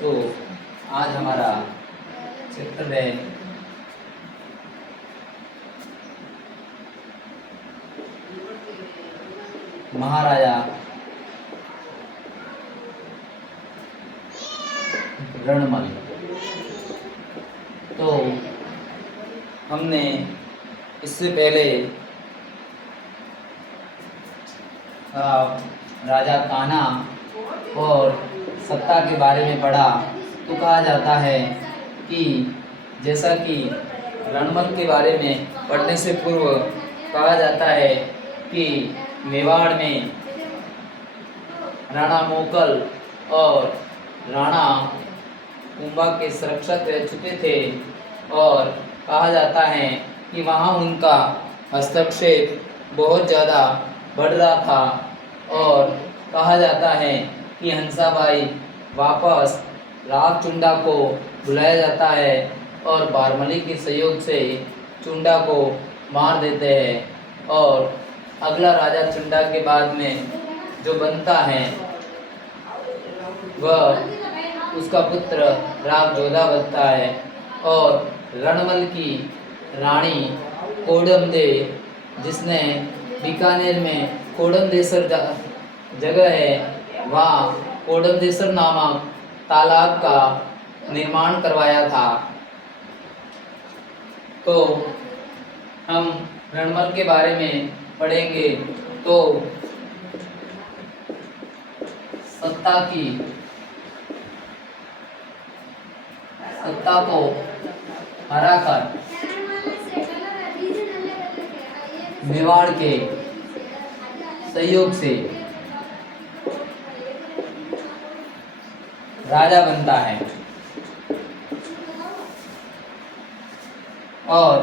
तो आज हमारा क्षेत्र है महाराजा रणमल। तो हमने इससे पहले राजा कान्हा और सत्ता के बारे में पढ़ा। तो कहा जाता है कि जैसा कि रणमल के बारे में पढ़ने से पूर्व कहा जाता है कि मेवाड़ में राणा मोकल और राणा कुंभा के संरक्षक रह चुके थे और कहा जाता है कि वहाँ उनका हस्तक्षेप बहुत ज़्यादा बढ़ रहा था और कहा जाता है कि हंसाबाई वापस राव चुंडा को बुलाया जाता है और बारमली के सहयोग से चुंडा को मार देते हैं और अगला राजा चुंडा के बाद में जो बनता है वह उसका पुत्र राव जोधा बनता है और रणमल की रानी कोडमदे, जिसने बीकानेर में कोडमदेसर जगह है, वहाँ कोडमदेसर नामक तालाब का निर्माण करवाया था। तो हम रणमल के बारे में पढ़ेंगे। तो सत्ता को हराकर मेवाड़ के सहयोग से राजा बनता है और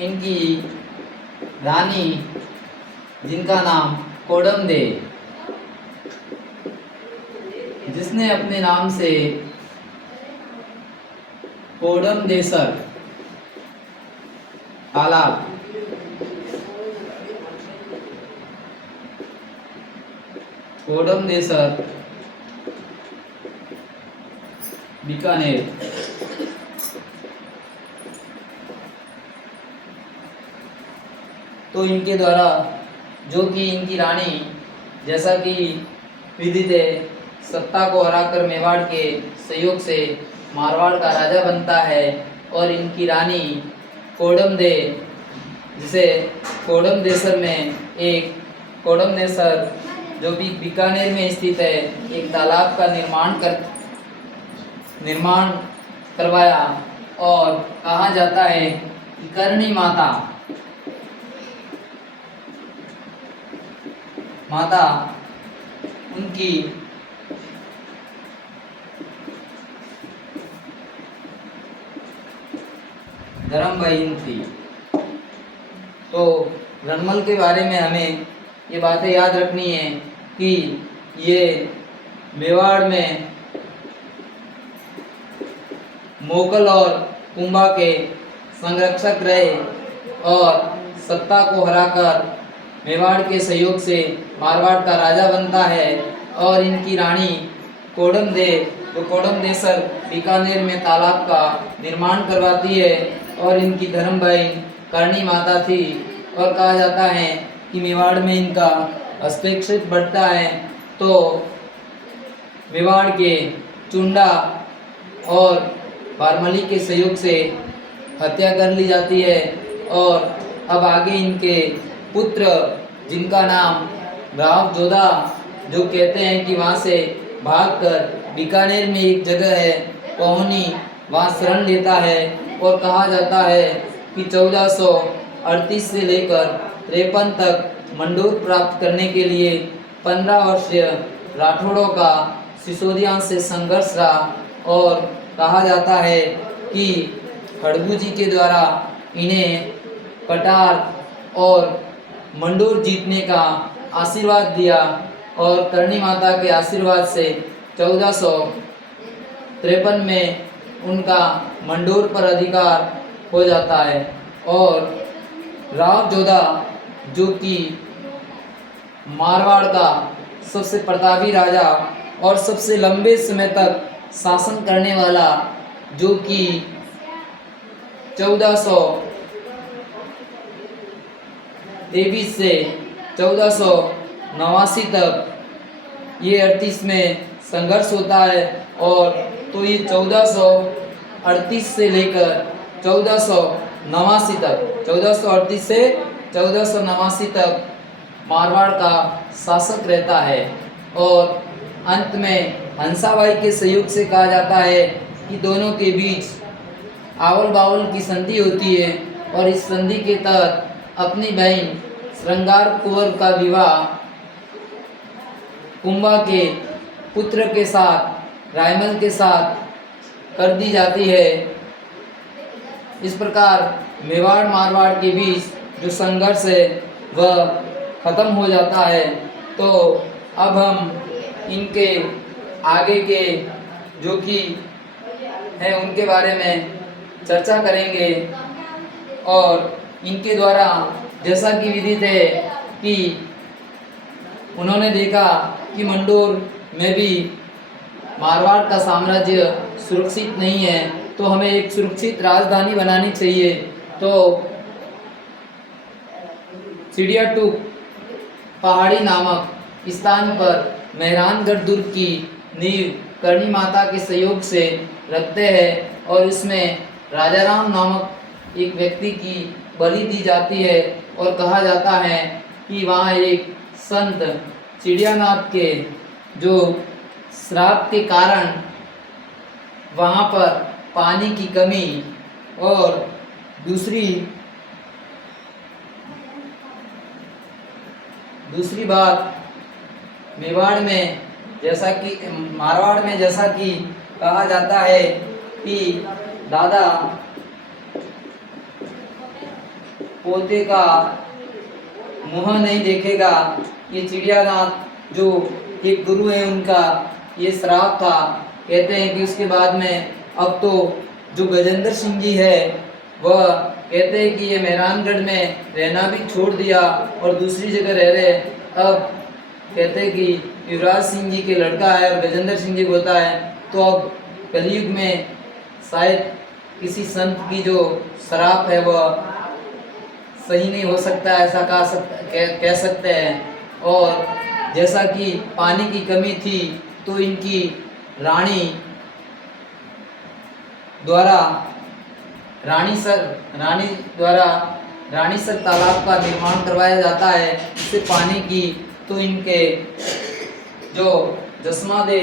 इनकी रानी, जिनका नाम कोडमदे, जिसने अपने नाम से कोडमदेसर तालाब कोडमदेसर बीकानेर तो इनके द्वारा जो कि इनकी रानी, जैसा कि विदित है, सत्ता को हराकर मेवाड़ के सहयोग से मारवाड़ का राजा बनता है और इनकी रानी कोडमदे, जिसे कोडमदेसर में एक कोडमदेसर जो भी बीकानेर में स्थित है एक तालाब का निर्माण करवाया और कहा जाता है कि करणी माता उनकी धर्म बहन थी। तो रणमल के बारे में हमें ये बातें याद रखनी है कि ये मेवाड़ में मोकल और कुंभा के संरक्षक रहे और सत्ता को हराकर मेवाड़ के सहयोग से मारवाड़ का राजा बनता है और इनकी रानी कोडमदे, जो कोडमदेसर बीकानेर में तालाब का निर्माण करवाती है और इनकी धर्म बहन करणी माता थी और कहा जाता है कि मेवाड़ में इनका हस्तक्षेप बढ़ता है। तो मेवाड़ के चुंडा और बारमली के सहयोग से हत्या कर ली जाती है और अब आगे इनके पुत्र, जिनका नाम राव जोधा, जो कहते हैं कि वहाँ से भागकर बीकानेर में एक जगह है पहुनी, वहाँ शरण लेता है और कहा जाता है कि 1438 से लेकर 53 तक मंडोर प्राप्त करने के लिए 15 वर्षीय राठौड़ों का सिसोदिया से संघर्ष रहा और कहा जाता है कि खड़गू जी के द्वारा इन्हें कटार और मंडोर जीतने का आशीर्वाद दिया और करणी माता के आशीर्वाद से 1453 में उनका मंडोर पर अधिकार हो जाता है और राव जोधा, जो कि मारवाड़ का सबसे प्रतापी राजा और सबसे लंबे समय तक शासन करने वाला, जो कि 1423 से 1489 तक ये 38 में संघर्ष होता है। और तो ये 1438 से लेकर 1489 तक, 1438 से 1489 तक मारवाड़ का शासक रहता है। और अंत में हंसाबाई के सहयोग से कहा जाता है कि दोनों के बीच आवल बावल की संधि होती है, और इस संधि के तहत अपनी बहन श्रृंगार कुंवर का विवाह कुंभा के पुत्र के साथ, रायमल के साथ कर दी जाती है। इस प्रकार मेवाड़ मारवाड़ के बीच जो संघर्ष है वह खत्म हो जाता है। तो अब हम इनके आगे के जो कि है उनके बारे में चर्चा करेंगे। और इनके द्वारा जैसा कि विदित है कि उन्होंने देखा कि मंडोर में भी मारवाड़ का साम्राज्य सुरक्षित नहीं है, तो हमें एक सुरक्षित राजधानी बनानी चाहिए। तो चिड़ियाटूक पहाड़ी नामक स्थान पर मेहरानगढ़ दुर्ग की नींव करणी माता के सहयोग से रखते हैं, और इसमें राजाराम नामक एक व्यक्ति की बलि दी जाती है। और कहा जाता है कि वहाँ एक संत चिड़ियानाथ के जो श्राप के कारण वहाँ पर पानी की कमी, और दूसरी बात मेवाड़ में जैसा कि मारवाड़ में जैसा कि कहा जाता है कि दादा पोते का मुँह नहीं देखेगा। ये चिड़ियानाथ जो एक गुरु है उनका ये श्राप था। कहते हैं कि उसके बाद में अब तो जो गजेंद्र सिंह जी है वह कहते हैं कि ये मेहरानगढ़ में रहना भी छोड़ दिया और दूसरी जगह रह रहे। अब कहते हैं कि युवराज सिंह जी के लड़का है और गजेंद्र सिंह जी बोलता है, तो अब कलयुग में शायद किसी संत की जो श्राप है वह सही नहीं हो सकता, ऐसा कह सकते हैं। और जैसा कि पानी की कमी थी तो इनकी रानी द्वारा रानीसर तालाब का निर्माण करवाया जाता है इससे पानी की। तो इनके जो जसमादे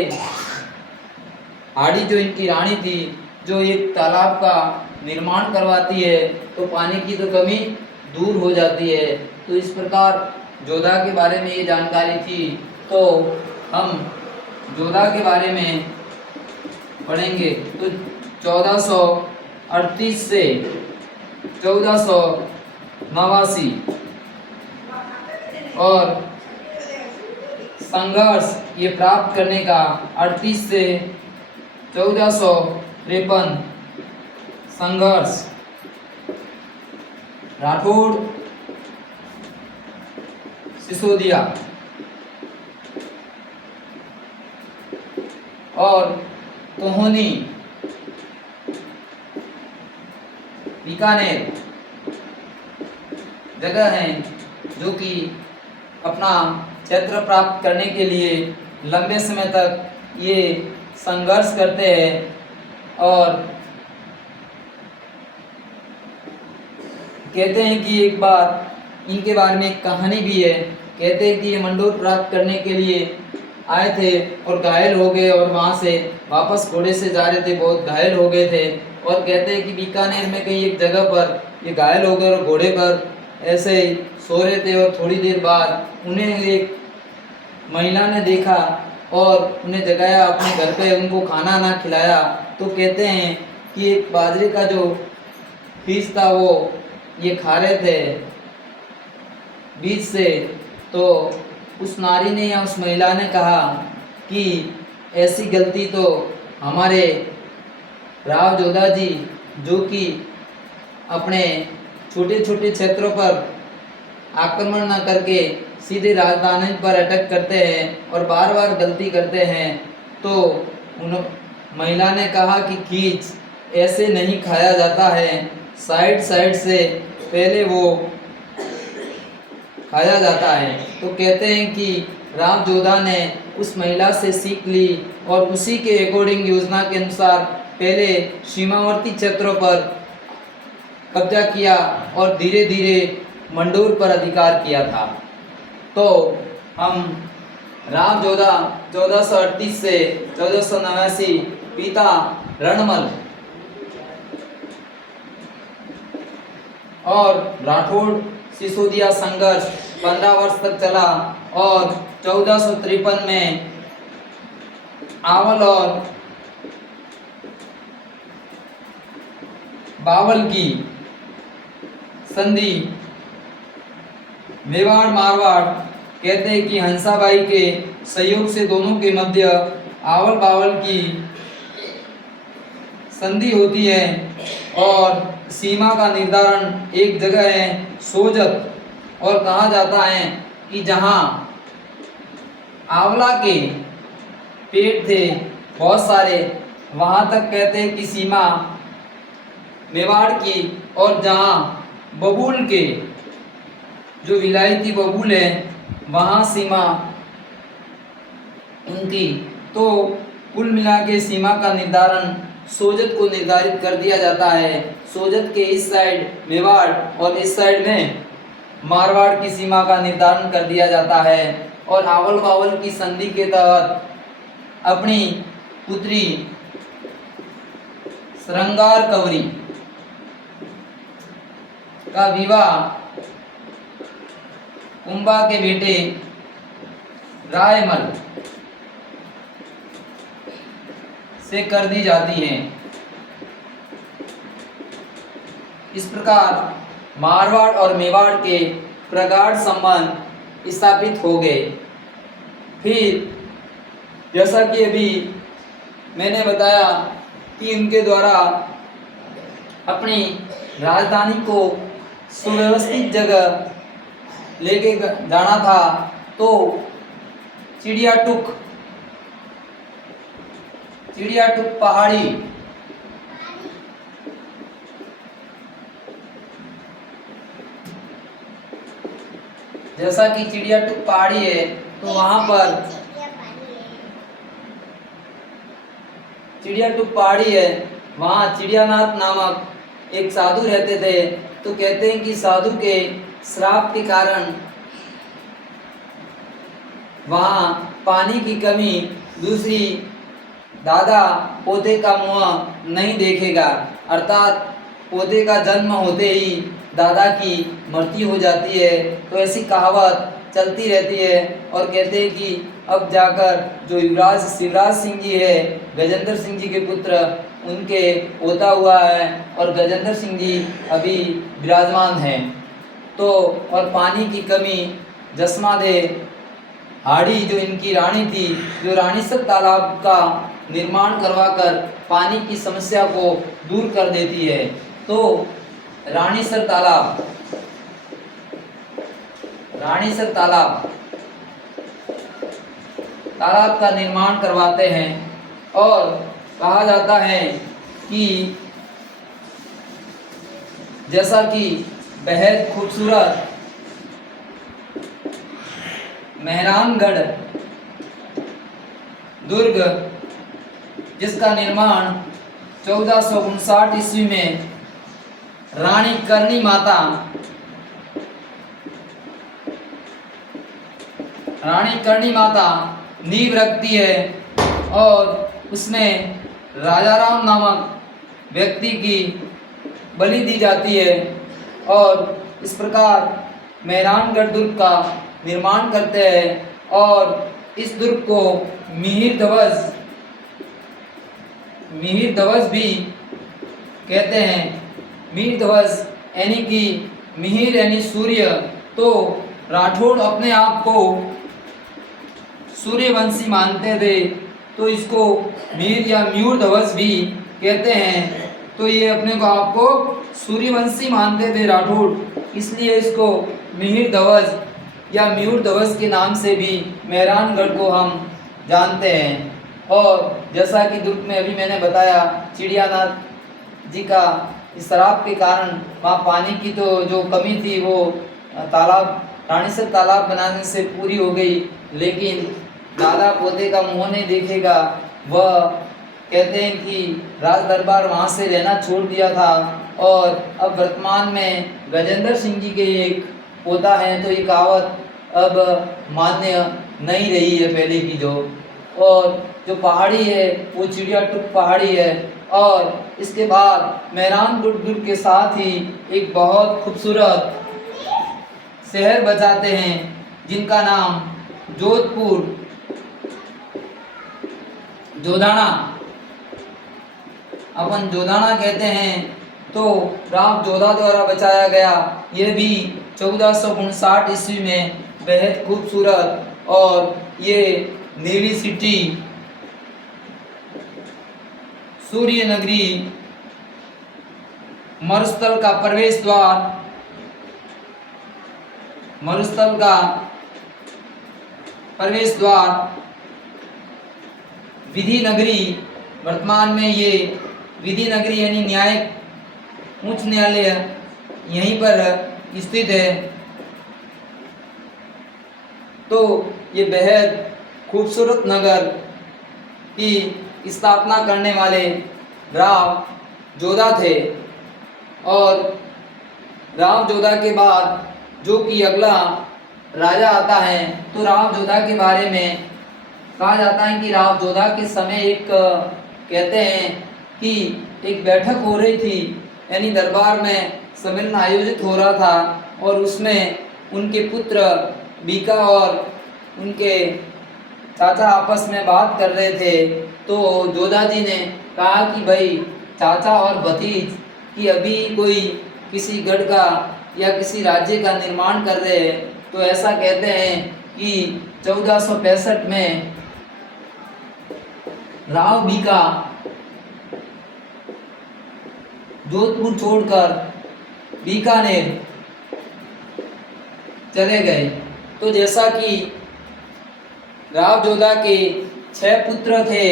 हाड़ी जो इनकी रानी थी जो एक तालाब का निर्माण करवाती है, तो पानी की तो कमी दूर हो जाती है। तो इस प्रकार जोधा के बारे में ये जानकारी थी। तो हम जोधा के बारे में पढ़ेंगे। तो 1438 से 1489 और संघर्ष ये प्राप्त करने का 38 से 1453 संघर्ष राठौड़ सिसोदिया और कोहनी बीकानेर जगह हैं जो कि अपना क्षेत्र प्राप्त करने के लिए लंबे समय तक ये संघर्ष करते हैं। और कहते हैं कि एक बार इनके बारे में एक कहानी भी है। कहते हैं कि ये मंडोर प्राप्त करने के लिए आए थे और घायल हो गए और वहाँ से वापस घोड़े से जा रहे थे, बहुत घायल हो गए थे। और कहते हैं कि बीकानेर में कहीं एक जगह पर ये घायल हो गए और घोड़े पर ऐसे ही सो रहे थे। और थोड़ी देर बाद उन्हें एक महिला ने देखा और उन्हें जगाया अपने घर पे, उनको खाना ना खिलाया। तो कहते हैं कि एक बाजरे का जो बीज था वो ये खा रहे थे बीज से। तो उस नारी ने या उस महिला ने कहा कि ऐसी गलती तो हमारे राव जोधा जी जो कि अपने छोटे छोटे क्षेत्रों पर आक्रमण न करके सीधे राजधानी पर अटैक करते हैं और बार बार गलती करते हैं। तो महिला ने कहा कि खींच, ऐसे नहीं खाया जाता है, साइड साइड से पहले वो खाया जाता है। तो कहते हैं कि राम जोधा ने उस महिला से सीख ली और उसी के अकॉर्डिंग योजना के अनुसार पहले सीमावर्ती क्षेत्रों पर कब्जा किया और धीरे धीरे मंडोर पर अधिकार किया था। तो हम राम जोधा 1438 से 1489, पिता रणमल और राठौड़ सिसोदिया संघर्ष 15 वर्ष तक चला और 1453 में आवल और बावल की संधि, मेवाड़ मारवाड़ कहते हैं कि हंसाबाई के सहयोग से दोनों के मध्य आवल बावल की संधि होती है और सीमा का निर्धारण एक जगह है सोजत, और कहा जाता है कि जहां आंवला के पेड़ थे बहुत सारे, वहां तक कहते हैं कि सीमा मेवाड़ की, और जहां बबूल के जो विलायती बबूल है वहां सीमा उनकी। तो कुल मिला के सीमा का निर्धारण सोजत को निर्धारित कर दिया जाता है। सोजत के इस साइड मेवाड़ और इस साइड में मारवाड़ की सीमा का निर्धारण कर दिया जाता है। और आवल बावल की संधि के तहत अपनी पुत्री श्रृंगार कंवरी का विवाह कुंभा के बेटे रायमल से कर दी जाती है। इस प्रकार मारवाड़ और मेवाड़ के प्रगाढ़ संबंध स्थापित हो गए। फिर जैसा कि अभी मैंने बताया कि उनके द्वारा अपनी राजधानी को सुव्यवस्थित जगह लेके जाना था, तो चिड़ियाटुक पहाड़ी जैसा कि चिड़ियाटुक पहाड़ी है, तो वहां पर चिड़ियाटुक पहाड़ी है, वहां चिड़ियानाथ नामक एक साधु रहते थे। तो कहते हैं कि साधु के श्राप के कारण वहां पानी की कमी, दूसरी दादा पौधे का मुंह नहीं देखेगा, अर्थात पौधे का जन्म होते ही दादा की मृत्यु हो जाती है। तो ऐसी कहावत चलती रहती है और कहते हैं कि अब जाकर जो युवराज शिवराज सिंह जी है, गजेंद्र सिंह जी के पुत्र, उनके पोता हुआ है और गजेंद्र सिंह जी अभी विराजमान हैं। तो और पानी की कमी, जसमादे हाड़ी जो इनकी रानी थी, जो रानीसर तालाब का निर्माण करवाकर पानी की समस्या को दूर कर देती है। तो रानीसर तालाब का निर्माण करवाते हैं और कहा जाता है कि जैसा कि बेहद खूबसूरत मेहरानगढ़ दुर्ग, जिसका निर्माण 1459 ईस्वी में रानी करणी माता नींव रखती है और उसमें राजाराम नामक व्यक्ति की बलि दी जाती है। और इस प्रकार मेहरानगढ़ दुर्ग का निर्माण करते हैं और इस दुर्ग को मिहिर ध्वज भी कहते हैं। मिहिर ध्वज यानी कि मिहिर यानी सूर्य, तो राठौड़ अपने आप को सूर्यवंशी मानते थे, तो इसको मिहिर या मयूर ध्वज भी कहते हैं। तो ये अपने को आपको सूर्यवंशी मानते थे राठौड़, इसलिए इसको मिहिर ध्वज या मयूर ध्वज के नाम से भी मेहरानगढ़ को हम जानते हैं। और जैसा कि दुर्ग में अभी मैंने बताया चिड़ियानाथ जी का इस श्राप के कारण वहाँ पानी की तो जो कमी थी वो तालाब रानीसर तालाब बनाने से पूरी हो गई, लेकिन दादा पोते का मुंह नहीं देखेगा। वह कहते हैं कि राज दरबार वहाँ से रहना छोड़ दिया था और अब वर्तमान में गजेंद्र सिंह जी के एक पोता है, तो ये कहावत अब मान्य नहीं रही है पहले की जो। और जो पहाड़ी है वो चिड़िया टुक पहाड़ी है। और इसके बाद मेहरान दुर्ग के साथ ही एक बहुत खूबसूरत शहर बचाते हैं जिनका नाम जोधपुर जोधाना अपन जोधाना कहते हैं। तो राव जोधा द्वारा बचाया गया। यह भी 1459 ईस्वी में बेहद खूबसूरत और ये नेवी सिटी सूर्य नगरी मरुस्थल का प्रवेश द्वार, मरुस्थल का प्रवेश द्वार, विधि नगरी, वर्तमान में ये विधि नगरी यानी न्यायिक उच्च न्यायालय यहीं पर स्थित है। तो ये बेहद खूबसूरत नगर की स्थापना करने वाले राव जोधा थे। और राव जोधा के बाद जो कि अगला राजा आता है, तो राव जोधा के बारे में कहा जाता है कि राव जोधा के समय एक कहते हैं कि एक बैठक हो रही थी, यानी दरबार में सम्मेलन आयोजित हो रहा था और उसमें उनके पुत्र बीका और उनके चाचा आपस में बात कर रहे थे। तो जोधा जी ने कहा कि भाई चाचा और भतीज कि अभी कोई किसी गढ़ का या किसी राज्य का निर्माण कर रहे हैं, तो ऐसा कहते हैं कि 1465 में राव बीका जोधपुर छोड़कर बीकानेर चले गए। तो जैसा कि राव जोधा के 6 पुत्र थे,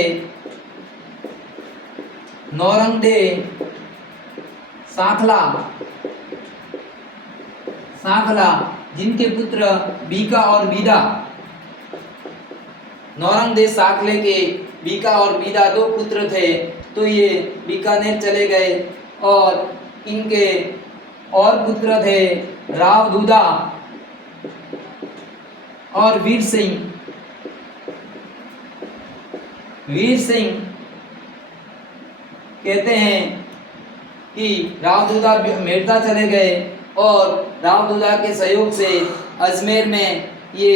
नौरंगडे, सांखला जिनके पुत्र बीका और बीदा, नौरंगडे सांखले के बीका और बीदा 2 पुत्र थे। तो ये बीकानेर चले गए और इनके और पुत्र थे राव दूधा और वीर सिंह। वीर सिंह कहते हैं कि रावदूधा मेड़ता चले गए और रावदूधा के सहयोग से अजमेर में ये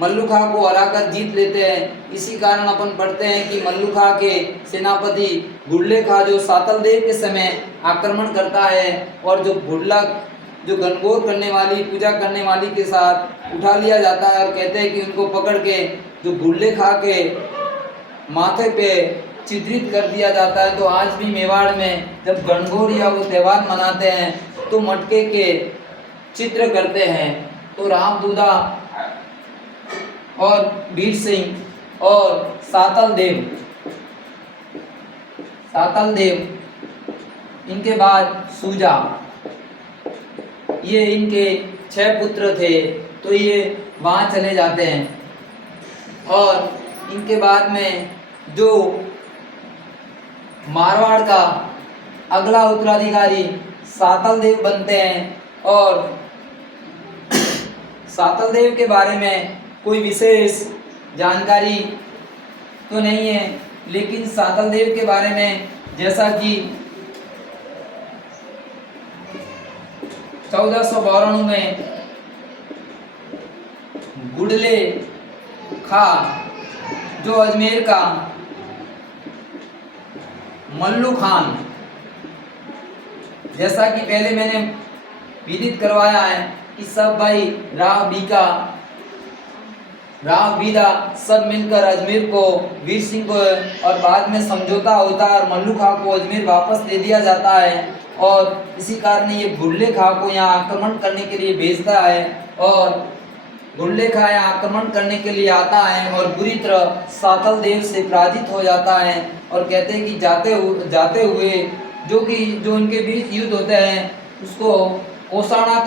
मल्लू खां को हराकर जीत लेते हैं। इसी कारण अपन पढ़ते हैं कि मल्लू खां के सेनापति गुड़ले खां जो सातल देव के समय आक्रमण करता है और जो गुड़ला जो गणगौर करने वाली पूजा करने वाली के साथ उठा लिया जाता है और कहते हैं कि उनको पकड़ के जो गुड़ले खां के माथे पे चित्रित कर दिया जाता है। तो आज भी मेवाड़ में जब गणगौर या वो त्यौहार मनाते हैं तो मटके के चित्र करते हैं। तो राम दूधा और वीर सिंह और सातल देव इनके बाद सूजा, ये इनके 6 पुत्र थे। तो ये वहाँ चले जाते हैं और इनके बाद में जो मारवाड़ का अगला उत्तराधिकारी सातल देव बनते हैं। और सातल देव के बारे में कोई विशेष जानकारी तो नहीं है, लेकिन सातल देव के बारे में जैसा कि 1492 में गुड़ले खां जो अजमेर का मल्लू खान, जैसा कि पहले मैंने विदित करवाया है कि सब भाई राव बीका राव बीदा सब मिलकर अजमेर को वीर सिंह को और बाद में समझौता होता है और मल्लू खां को अजमेर वापस दे दिया जाता है। और इसी कारण ये गुड़ले खां को यहाँ आक्रमण करने के लिए भेजता है और गुंडलेखा आक्रमण करने के लिए आता है और बुरी तरह सातल देव से पराजित हो जाता है और कहते हैं कि जाते हुए जो उनके बीच युद्ध होते हैं उसको ओसाना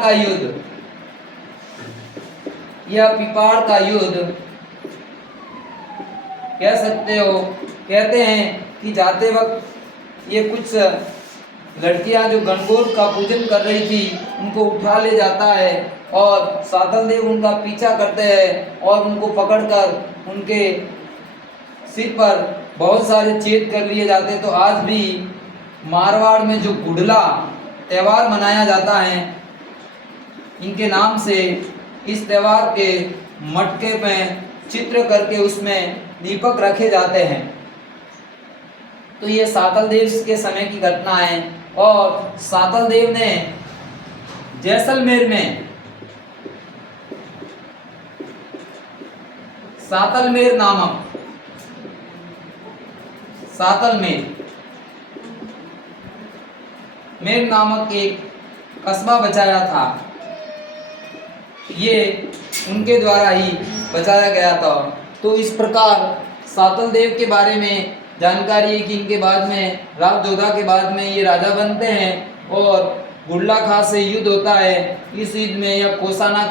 का युद्ध या पिपाड़ का युद्ध कह सकते हो। कहते हैं कि जाते वक्त ये कुछ लड़कियां जो गणगौर का पूजन कर रही थी उनको उठा ले जाता है और सातल देव उनका पीछा करते हैं और उनको पकड़कर उनके सिर पर बहुत सारे छेद कर लिए जाते हैं। तो आज भी मारवाड़ में जो गुडला त्यौहार मनाया जाता है इनके नाम से, इस त्यौहार के मटके में चित्र करके उसमें दीपक रखे जाते हैं। तो ये सातल देव के समय की घटना है। और सातल देव ने जैसलमेर में सातलमेर नामक एक कस्बा बचाया था। ये उनके द्वारा ही बचाया गया था। तो इस प्रकार सातल देव के बारे में जानकारी है कि इनके बाद में राव जोधा के बाद में ये राजा बनते हैं और गुडला खां से युद्ध होता है। इस युद्ध में या कोसाना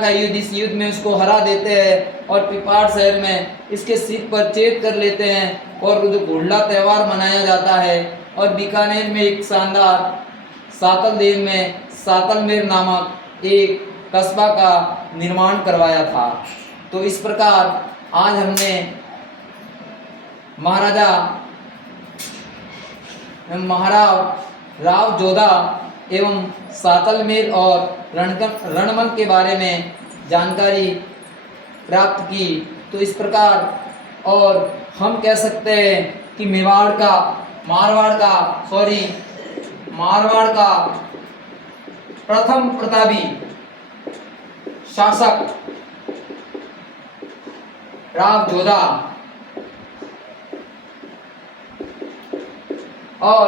का युद्ध इस युद्ध में उसको हरा देते हैं और पिपाड़ शहर में इसके सिर पर छेद कर लेते हैं और गुडला त्यौहार मनाया जाता है। और बीकानेर में एक शानदार सातल देव में सातलमेर नामक एक कस्बा का निर्माण करवाया था। तो इस प्रकार आज हमने महाराज राव जोधा एवं सातलमेर और रणमल के बारे में जानकारी प्राप्त की। तो इस प्रकार और हम कह सकते हैं कि मारवाड़ का प्रथम प्रतापी शासक राव जोधा और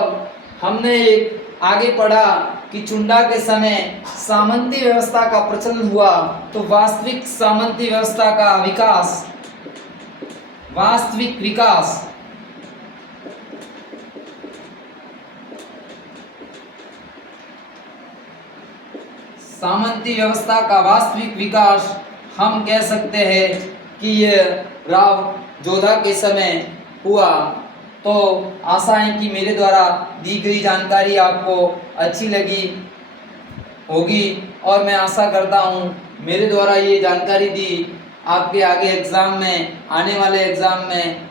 हमने एक आगे पढ़ा कि चुंडा के समय सामंती व्यवस्था का प्रचलन हुआ। तो वास्तविक सामंती व्यवस्था का विकास सामंती व्यवस्था का वास्तविक विकास हम कह सकते हैं कि यह राव जोधा के समय हुआ। तो आशा है कि मेरे द्वारा दी गई जानकारी आपको अच्छी लगी होगी और मैं आशा करता हूँ मेरे द्वारा ये जानकारी दी आपके आने वाले एग्ज़ाम में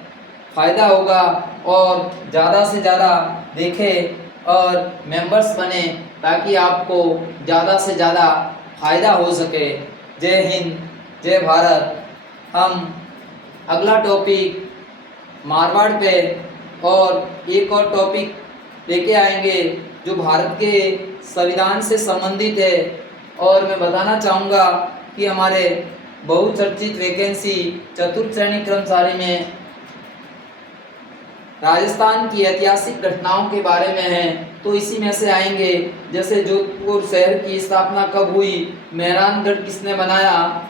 फ़ायदा होगा और ज़्यादा से ज़्यादा देखें और मेंबर्स बने ताकि आपको ज़्यादा से ज़्यादा फ़ायदा हो सके। जय हिंद, जय भारत। हम अगला टॉपिक मारवाड़ पे और एक और टॉपिक लेके आएंगे जो भारत के संविधान से संबंधित है। और मैं बताना चाहूँगा कि हमारे बहुचर्चित वैकेंसी चतुर्थ श्रेणी कर्मचारी में राजस्थान की ऐतिहासिक घटनाओं के बारे में है। तो इसी में से आएंगे जैसे जोधपुर शहर की स्थापना कब हुई, मेहरानगढ़ किसने बनाया,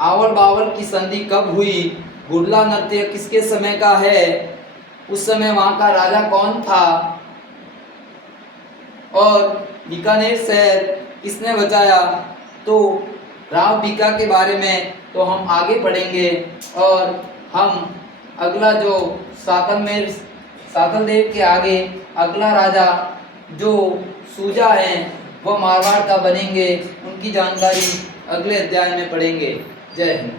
आवल बावल की संधि कब हुई, गुडला नृत्य किसके समय का है, उस समय वहाँ का राजा कौन था और बीकानेर शहर किसने बचाया। तो राव बीका के बारे में तो हम आगे पढ़ेंगे और हम अगला जो सातल देव के आगे अगला राजा जो सूजा हैं वो मारवाड़ का बनेंगे। उनकी जानकारी अगले अध्याय में पढ़ेंगे। जय हिंद।